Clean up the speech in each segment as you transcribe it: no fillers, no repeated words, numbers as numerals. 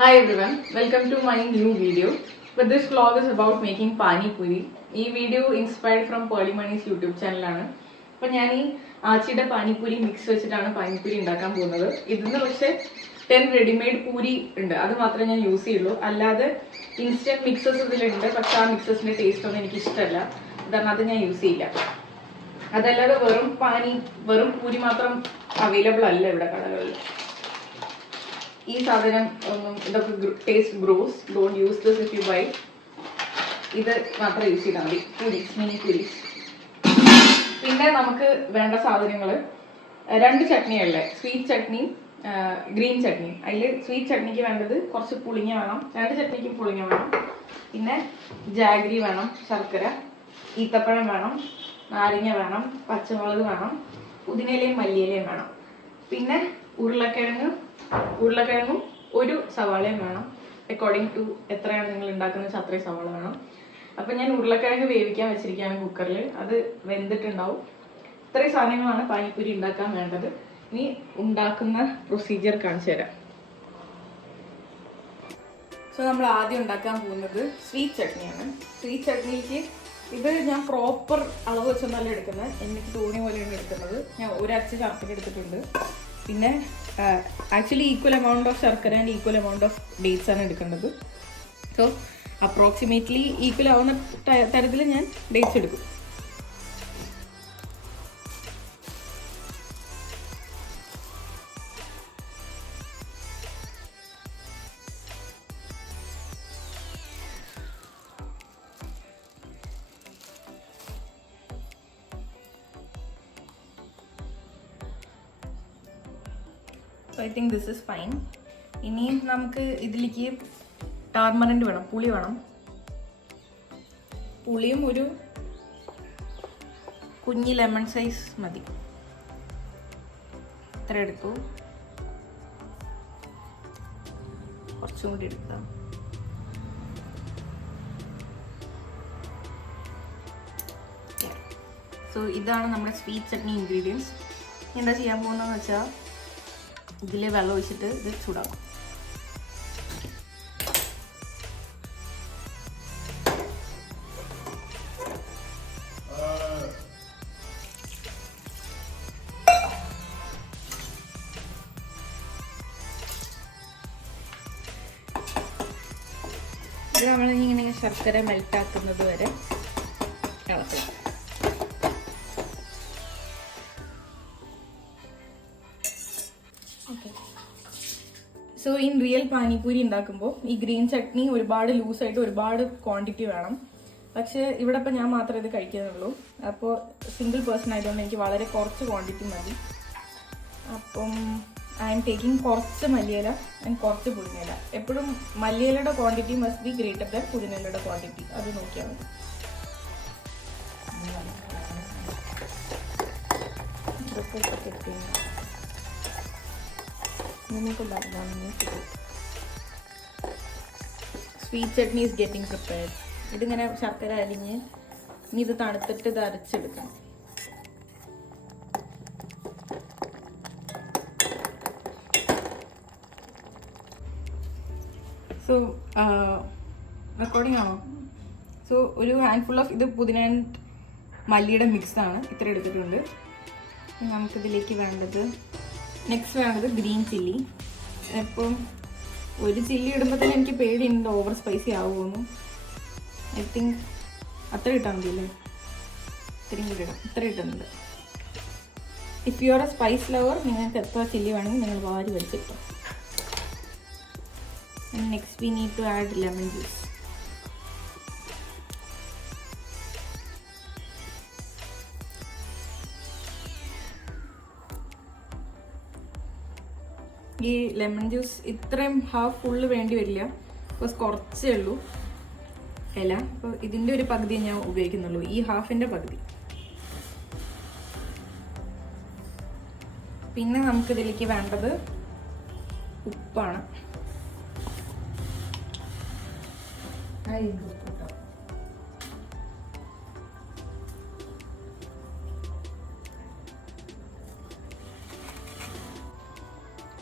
Hi everyone, welcome to my new video. But this vlog is about making pani puri. This video inspired from Pearly Money's YouTube channel. So I have pani puri mix pani puri ഉണ്ടാക്കാൻ പോകുന്നത്. ഇതിന്ന് പക്ഷേ 10 ready-made puri ഉണ്ട്. അത് മാത്രമേ ഞാൻ use ചെയ്യുള്ളൂ. അല്ലാതെ ഇൻസ്റ്റന്റ് മിക്സസ് ഇതിലുണ്ട്. പക്ഷേ ആ മിക്സസിന്റെ ടേസ്റ്റ് ഒന്നും എനിക്ക് ഇഷ്ടമല്ല. കാരണം അത് ഞാൻ യൂസ് ചെയ്യില്ല. അതല്ലാതെ വെറും പൂരി മാത്രം അവൈലബിൾ അല്ല ഇവിടെ കടകളിൽ. This taste gross. Don't use this if you buy. This is puris, mini puris. പിന്നെ നമുക്ക് വേണ്ട സാധനങ്ങൾ രണ്ട് ചട്നിയല്ലേ, സ്വീറ്റ് ചട്നി ഗ്രീൻ ചട്നി. അതിൽ സ്വീറ്റ് ചട്നിക്ക് വേണ്ടത് കുറച്ച് പുളിങ്ങ വേണം, രണ്ട് ചട്നിക്കും പുളിങ്ങ വേണം. പിന്നെ ജാഗ്രി വേണം, ശർക്കര, ഈത്തപ്പഴം വേണം, നാരങ്ങ വേണം, പച്ചമുളക് വേണം, പുതിനയിലയും മല്ലിയിലയും വേണം. പിന്നെ ഉരുളക്കിഴങ്ങും ഒരു സവാളയും വേണം. അക്കോർഡിംഗ് ടു എത്രയാണ് നിങ്ങൾ ഉണ്ടാക്കുന്നത് വെച്ചാൽ അത്രയും സവാള വേണം. അപ്പം ഞാൻ ഉരുളക്കിഴങ്ങ് വേവിക്കാൻ വെച്ചിരിക്കുകയാണ് കുക്കറിൽ. അത് വെന്തിട്ടുണ്ടാവും. ഇത്രയും സാധനങ്ങളാണ് പാനിപ്പൂരി ഉണ്ടാക്കാൻ വേണ്ടത്. ഇനി ഉണ്ടാക്കുന്ന പ്രൊസീജിയർ കാണിച്ചു തരാം. സോ നമ്മൾ ആദ്യം ഉണ്ടാക്കാൻ പോകുന്നത് സ്വീറ്റ് ചട്നിയാണ്. സ്വീറ്റ് ചട്നിക്ക് ഇത് ഞാൻ പ്രോപ്പർ അളവ് വെച്ചൊന്നല്ല എടുക്കുന്നത്, എനിക്ക് തോന്നിയ പോലെയാണ് എടുക്കുന്നത്. ഞാൻ ഒരച്ച് ശർക്കര എടുത്തിട്ടുണ്ട്. പിന്നെ ആക്ച്വലി ഈക്വൽ എമൗണ്ട് ഓഫ് ശർക്കര and equal amount of dates ആണ് എടുക്കേണ്ടത്. സോ അപ്രോക്സിമേറ്റ്ലി ഈക്വൽ ആവുന്ന തരത്തിൽ ഞാൻ ഡേറ്റ്സ് എടുക്കും. So I think this is fine. ഇനി നമുക്ക് ഇതിലേക്ക് ടാർമറിൻറ്റ് വേണം, പുളി വേണം. പുളിയും ഒരു കുഞ്ഞി ലെമൺ സൈസ് മതി. ഇത്ര എടുത്തു, കുറച്ചും കൂടി എടുക്കാം. സോ ഇതാണ് നമ്മുടെ സ്വീറ്റ് ചട്നി ഇൻഗ്രീഡിയൻസ്. എന്താ ചെയ്യാൻ പോകുന്നതെന്ന് വെച്ചാൽ ഇതിൽ വെള്ളം ഒഴിച്ചിട്ട് ഇത് ചൂടാക്കും. ഇത് നമ്മളിങ്ങനെ ശർക്കര മെൽറ്റാക്കുന്നത് വരെ ഇളക്കണം. സോ ഇൻ റിയൽ പാനിപ്പൂരി ഉണ്ടാക്കുമ്പോൾ ഈ ഗ്രീൻ ചട്നി ഒരുപാട് ലൂസായിട്ട് ഒരുപാട് ക്വാണ്ടിറ്റി വേണം. പക്ഷേ ഇവിടെ ഇപ്പം ഞാൻ മാത്രമേ ഇത് കഴിക്കുന്നുള്ളൂ. അപ്പോൾ സിംഗിൾ പേഴ്സൺ ആയതുകൊണ്ട് എനിക്ക് വളരെ കുറച്ച് ക്വാണ്ടിറ്റി മതി. അപ്പം ഐ എം ടേക്കിംഗ് കുറച്ച് മല്ലിയില ആൻഡ് കുറച്ച് പുതിനയില. എപ്പോഴും മല്ലിയിലയുടെ quantity must be greater than പുതിനയിലയുടെ ക്വാണ്ടിറ്റി. അത് നോക്കിയാൽ മതി. Sweet chutney is getting prepared. ഇതിങ്ങനെ ശർക്കര അരിഞ്ഞ് ഇനി ഇത് തണുത്തിട്ട് ഇത് അരച്ചെടുക്കണം. സോ റെക്കോർഡിംഗ് ആണോ? സോ ഒരു ഹാൻഡ്ഫുൾ ഓഫ് ഇത് പുതിന മല്ലിയുടെ മിക്സാണ്, ഇത്ര എടുത്തിട്ടുണ്ട്. നമുക്കിതിലേക്ക് നെക്സ്റ്റ് വേണ്ടത് ഗ്രീൻ ചില്ലി. ഇപ്പം ഒരു ചില്ലി ഇടുമ്പോൾ തന്നെ എനിക്ക് പേടിയുണ്ട് ഓവർ സ്പൈസി ആവുമെന്ന്. ഐ തിങ്ക് അത്ര ഇട്ടാൽ മതിയല്ലേ? ഇത്രയും കൂടി ഇടാം. ഇത്ര ഇട്ടുന്നുണ്ട്. If you are a spice lover, നിങ്ങൾക്ക് എത്ര ചില്ലി വേണമെങ്കിൽ നിങ്ങൾ വാരി വലിച്ചിട്ടോ. Next we need to add lemon juice. ഈ ലെമൺ ജ്യൂസ് ഇത്രയും ഹാഫ് ഫുള്ള് വേണ്ടി വരില്ല, ബിക്കോസ് കുറച്ചേ ഉള്ളൂ ഇല. അപ്പോൾ ഇതിൻ്റെ ഒരു പകുതി ഞാൻ ഉപയോഗിക്കുന്നുള്ളൂ, ഈ ഹാഫിൻ്റെ പകുതി. പിന്നെ നമുക്കിതിലേക്ക് വേണ്ടത് ഉപ്പാണ്.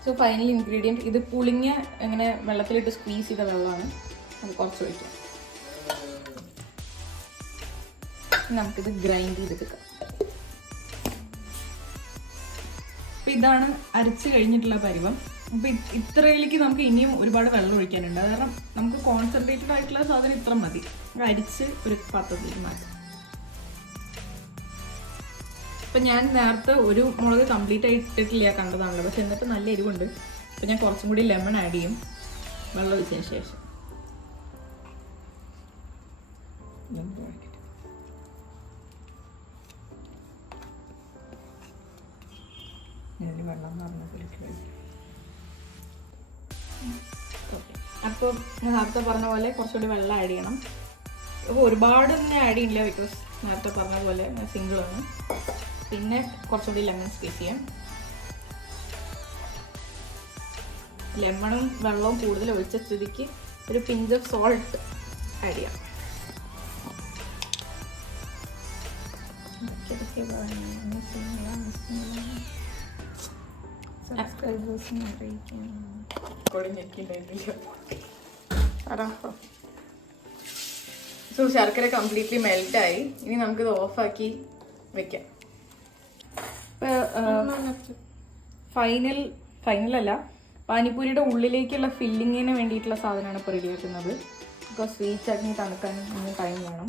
സോ ഫൈനൽ ഇൻഗ്രീഡിയൻറ്റ് ഇത് പുളിങ്ങ ഇങ്ങനെ വെള്ളത്തിലിട്ട് സ്ക്വീസ് ചെയ്ത വെള്ളമാണ്. അത് കുറച്ച് ഒഴിക്കാം. നമുക്കിത് ഗ്രൈൻഡ് ചെയ്തെടുക്കാം. അപ്പം ഇതാണ് അരച്ച് കഴിഞ്ഞിട്ടുള്ള പരുവം. അപ്പം ഇത്രയിലേക്ക് നമുക്ക് ഇനിയും ഒരുപാട് വെള്ളം ഒഴിക്കാനുണ്ട്. അത് കാരണം നമുക്ക് കോൺസെൻട്രേറ്റഡ് ആയിട്ടുള്ള സാധനം ഇത്ര മതി. അരിച്ച് ഒരു പാത്രത്തിലേക്ക് മാറ്റാം. അപ്പം ഞാൻ നേരത്തെ ഒരു മുളക് കംപ്ലീറ്റ് ആയി ഇട്ടിട്ടില്ല, കണ്ടതാണല്ലോ. പക്ഷെ എന്നിട്ട് നല്ല എരിവുണ്ട്. അപ്പം ഞാൻ കുറച്ചും കൂടി ലെമൺ ആഡ് ചെയ്യും വെള്ളം ഒഴിച്ചതിന് ശേഷം. അപ്പോൾ ഞാൻ നേരത്തെ പറഞ്ഞ പോലെ കുറച്ചുകൂടി വെള്ളം ആഡ് ചെയ്യണം. അപ്പോൾ ഒരുപാട് തന്നെ ആഡ് ചെയ്യില്ല, ബിക്കോസ് നേരത്തെ പറഞ്ഞ പോലെ സിംഗിൾ ആണ്. പിന്നെ കുറച്ചുകൂടി ലെമൺ സ്ക്വീസ് ചെയ്യാം. ലെമണും വെള്ളവും കൂടുതൽ ഒഴിച്ച സ്ഥിതിക്ക് ഒരു പിഞ്ച് ഓഫ് സോൾട്ട് ആഡ് ചെയ്യാം. സോ ശർക്കര കംപ്ലീറ്റ്ലി മെൽറ്റായി. ഇനി നമുക്കിത് ഓഫാക്കി വെക്കാം. ഫൈനലല്ല, പാനിപ്പൂരിയുടെ ഉള്ളിലേക്കുള്ള ഫില്ലിങ്ങിന് വേണ്ടിയിട്ടുള്ള സാധനമാണ് ഇപ്പോൾ റെഡിയാക്കുന്നത്. ബിക്കോസ് സ്വീറ്റ് ചട്നി തണുക്കാൻ ടൈം വേണം.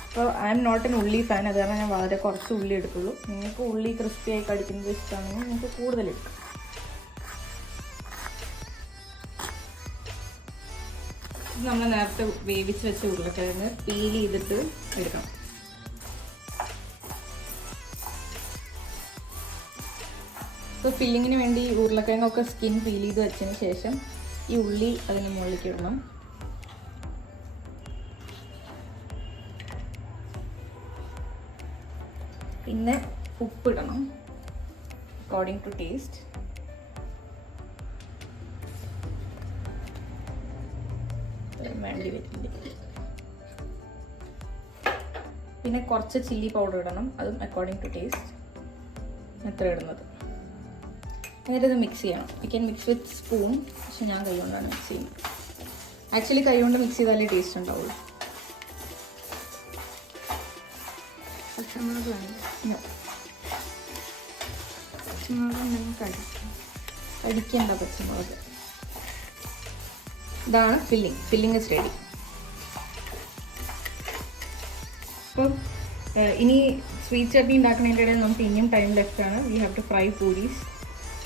അപ്പോൾ ഐ എം നോട്ട് എൻ ഉള്ളി ഫാൻ. അത് കാരണം ഞാൻ വളരെ കുറച്ച് ഉള്ളി എടുക്കുള്ളൂ. നിങ്ങൾക്ക് ഉള്ളി ക്രിസ്പി ആയി കടിക്കുന്നത് ഇഷ്ടമാണെങ്കിൽ നിങ്ങൾക്ക് കൂടുതൽ എടുക്കാം. നമ്മൾ നേരത്തെ വേവിച്ച് വെച്ച ഉരുളക്കിഴങ്ങ് പീൽ ചെയ്തിട്ട് എടുക്കണം. ഇപ്പോൾ ഫില്ലിങ്ങിന് വേണ്ടി ഉരുളക്കിഴങ്ങൊക്കെ സ്കിൻ പീൽ ചെയ്ത് വെച്ചതിന് ശേഷം ഈ ഉള്ളി അതിന് മുകളിലേക്ക് ഇടണം. പിന്നെ ഉപ്പിടണം അക്കോർഡിംഗ് ടു ടേസ്റ്റ്. വേണ്ടി വരില്ല. പിന്നെ കുറച്ച് ചില്ലി പൗഡർ ഇടണം, അതും അക്കോർഡിംഗ് ടു ടേസ്റ്റ്. എത്ര ഇടുന്നത്. എന്നിട്ട് ഇത് മിക്സ് ചെയ്യണം. You can mix with spoon, പക്ഷെ ഞാൻ കൈ കൊണ്ടാണ് മിക്സ് ചെയ്യുന്നത്. ആക്ച്വലി കൈ കൊണ്ട് മിക്സ് ചെയ്താലേ ടേസ്റ്റ് ഉണ്ടാവുള്ളൂ. പച്ചമുളക് വേണം. കടിക്കേണ്ട പച്ചമുളക്. ഇതാണ് ഫില്ലിംഗ് ഇസ് റെഡി. അപ്പം ഇനി സ്വീറ്റ് ചട്നി ഉണ്ടാക്കുന്നതിൻ്റെ ഇടയിൽ നമുക്ക് ഇനിയും ടൈം ലെഫ്റ്റ് ആണ്. We have to fry puris.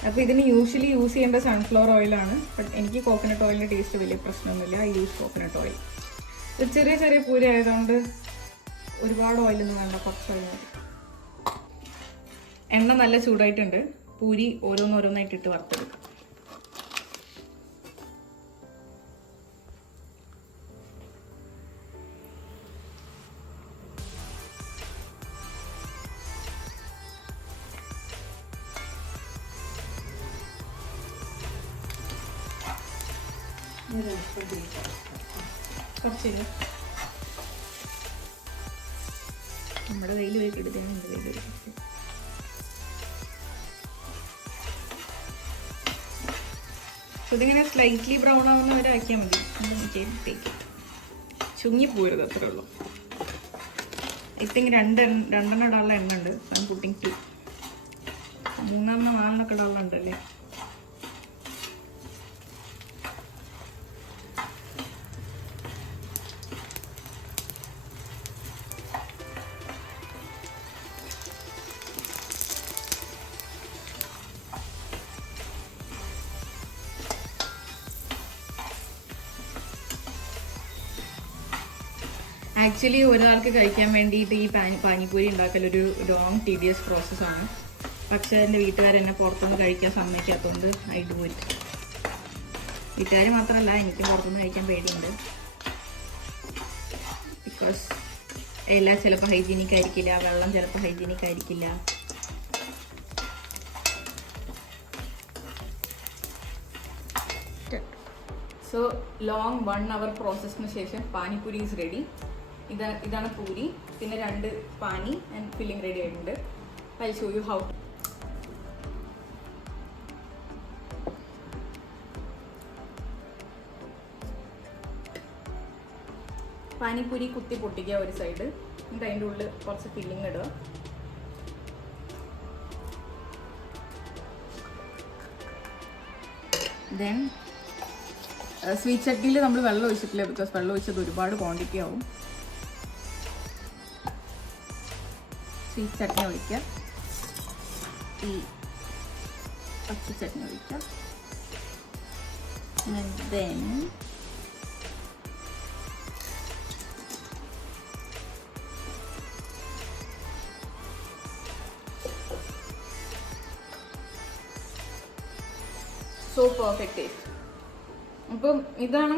അപ്പോൾ ഇതിന് യൂഷ്വലി യൂസ് ചെയ്യേണ്ട സൺഫ്ലവർ ഓയിലാണ്. ബട്ട് എനിക്ക് കോക്കനട്ട് ഓയിലിൻ്റെ ടേസ്റ്റ് വലിയ പ്രശ്നമൊന്നുമില്ല. I use coconut oil. ഇത് ചെറിയ ചെറിയ പൂരി ആയതുകൊണ്ട് ഒരുപാട് ഓയിലൊന്നും വേണ്ട, കുറച്ച് ഓയിൽ മതി. എണ്ണ നല്ല ചൂടായിട്ടുണ്ട്. പൂരി ഓരോന്നോരോന്നായിട്ട് ഇട്ട് വറുത്തെടുക്കും. കുറച്ചില്ല, നമ്മുടെ കയ്യിൽ പോയി കിടക്കാൻ എൻ്റെ കയ്യിൽ. ഇതിങ്ങനെ സ്ലൈറ്റ്ലി ബ്രൗൺ ആവുന്ന വരെ ആക്കിയാൽ മതി. തേക്ക് ചുങ്ങി പോരുത്, അത്രേ ഉള്ളൂ. ഐ തിങ്ക് രണ്ടെണ്ണം ഇടാനുള്ള എണ്ണ ഉണ്ട്. ഞാൻ പുട്ടിങ് 2 മൂന്നെണ്ണം 4 ഇടാനുള്ള ഉണ്ടല്ലേ. ആക്ച്വലി ഒരാൾക്ക് കഴിക്കാൻ വേണ്ടിയിട്ട് ഈ പാനിപ്പൂരി ഉണ്ടാക്കലൊരു ലോങ് tedious പ്രോസസ്സാണ്. പക്ഷേ എൻ്റെ വീട്ടുകാരെന്നെ പുറത്തുനിന്ന് കഴിക്കാൻ സമ്മതിക്കാത്തതുകൊണ്ട് ആയിട്ട് പോയി. വീട്ടുകാർ മാത്രമല്ല, എനിക്കും പുറത്തുനിന്ന് കഴിക്കാൻ പേടിയുണ്ട്. ബിക്കോസ് എല്ലാം ചിലപ്പോൾ ഹൈജീനിക് ആയിരിക്കില്ല, വെള്ളം ചിലപ്പോൾ ഹൈജീനിക് ആയിരിക്കില്ല. സോ ലോങ് 1 hour പ്രോസസ്സിന് ശേഷം പാനിപ്പൂരി ഈസ് റെഡി. ഇതാണ് പൂരി, പിന്നെ 2 പാനി ആൻഡ് ഫില്ലിംഗ് റെഡി ആയിട്ടുണ്ട്. I show you how. Panipuri കുത്തി പൊട്ടിക്കുക ഒരു സൈഡ്, എന്നിട്ട് അതിൻ്റെ ഉള്ളിൽ കുറച്ച് ഫില്ലിങ് ഇടുക. ദെൻ സ്വീറ്റ് ചട്ടിയിൽ നമ്മൾ വെള്ളം ഒഴിച്ചിട്ടില്ല, ബിക്കോസ് വെള്ളം ഒഴിച്ചത് ഒരുപാട് ക്വാണ്ടിറ്റി ആവും. സ്വീറ്റ് ചട്നി ഒഴിക്കുക, ഈ പച്ച ചട്നി ഒഴിക്കുക. Then so perfect taste. അപ്പം ഇതാണ്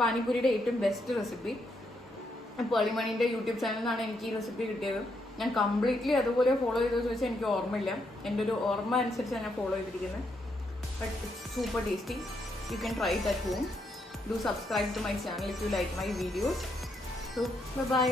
പാനിപ്പൂരിയുടെ ഏറ്റവും ബെസ്റ്റ് റെസിപ്പി. പേളിമണീൻ്റെ യൂട്യൂബ് ചാനലിൽ നിന്നാണ് എനിക്ക് ഈ റെസിപ്പി കിട്ടിയത്. ഞാൻ കംപ്ലീറ്റ്ലി അതുപോലെ ഫോളോ ചെയ്തതെന്ന് ചോദിച്ചാൽ എനിക്ക് ഓർമ്മയില്ല. എൻ്റെ ഒരു ഓർമ്മ അനുസരിച്ചാണ് ഞാൻ ഫോളോ ചെയ്തിരിക്കുന്നത്. But it's super tasty. You can try it at home. Do subscribe to my channel if you like my videos. So by.